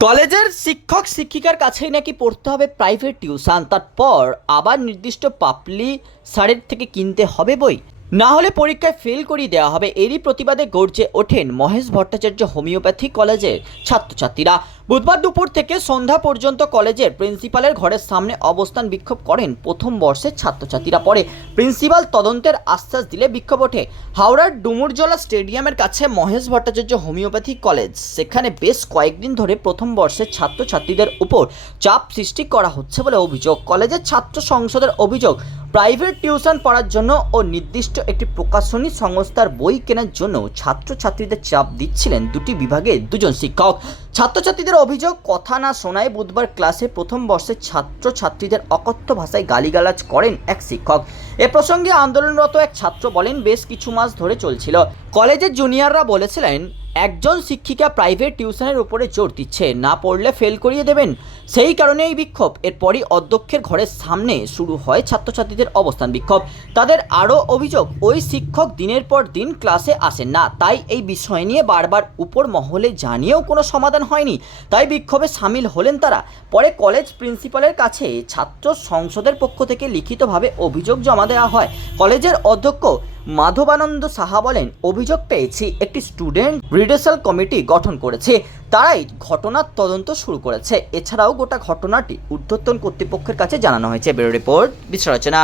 কলেজের শিক্ষক, শিক্ষিকার কাছেই নাকি পড়তে হবে প্রাইভেট টিউশন তারপর আবার নির্দিষ্ট পাপলি সারের থেকে কিনতে হবে বই। না হলে পরীক্ষায় ফেল করিয়ে দেওয়া হবে। এরই প্রতিবাদে গর্জে ওঠেন মহেশ ভট্টাচার্য হোমিওপ্যাথি কলেজের ছাত্রছাত্রীরা। বুধবার দুপুর থেকে সন্ধ্যা পর্যন্ত কলেজের প্রিন্সিপালের ঘরের সামনে অবস্থান বিক্ষোভ করেন প্রথম বর্ষের ছাত্রছাত্রীরা। পরে প্রিন্সিপাল তদন্তের আশ্বাস দিলে বিক্ষোভ ওঠে। হাওড়ার ডুমুরজলা স্টেডিয়ামের কাছে মহেশ ভট্টাচার্য হোমিওপ্যাথি কলেজ। সেখানে বেশ কয়েকদিন ধরে প্রথম বর্ষের ছাত্রছাত্রীদের উপর চাপ সৃষ্টি করা হচ্ছে বলে অভিযোগ। কলেজের ছাত্র সংসদের অভিযোগ প্রাইভেট টিউশন পড়ার জন্য ও নির্দিষ্ট একটি প্রকাশনী সংস্থার বই কেনার জন্য ছাত্রছাত্রীদের চাপ দিচ্ছিলেন দুটি বিভাগে দুজন শিক্ষক। ছাত্রছাত্রীদের অভিযোগ, কথা না শোনায় বুধবার ক্লাসে প্রথম বর্ষের ছাত্রছাত্রীদের অকথ্য ভাষায় গালিগালাজ করেন এক শিক্ষক। এ প্রসঙ্গে আন্দোলনরত এক ছাত্র বলেন, বেশ কিছু মাস ধরে চলছিল। কলেজের জুনিয়ররা বলেছিলেন একজন শিক্ষিকা প্রাইভেট টিউশনের উপরে জোর দিচ্ছে, না পড়লে ফেল করিয়ে দেবেন। সেই কারণে এই বিক্ষোভ। এরপরই অধ্যক্ষের ঘরের সামনে শুরু হয় ছাত্রছাত্রীদের অবস্থান বিক্ষোভ। তাদের আরও অভিযোগ, ওই শিক্ষক দিনের পর দিন ক্লাসে আসেন না, তাই এই বিষয় নিয়ে বারবার উপর মহলে জানিয়েও কোনো সমাধান হয়নি। তাই বিক্ষোভে সামিল হলেন তারা। পরে কলেজ প্রিন্সিপালের কাছে ছাত্র সংসদের পক্ষ থেকে লিখিতভাবে অভিযোগ জমা দেওয়া হয়। কলেজের অধ্যক্ষ মাধবানন্দ সাহা বলেন, অভিযোগ পেয়েছি, একটি স্টুডেন্ট রিডেসাল কমিটি গঠন করেছে। তারাই ঘটনার তদন্ত শুরু করেছে। এছাড়াও গোটা ঘটনাটি ঊর্ধ্বতন কর্তৃপক্ষের কাছে জানানো হয়েছে। Bureau report বিশ্লেষণা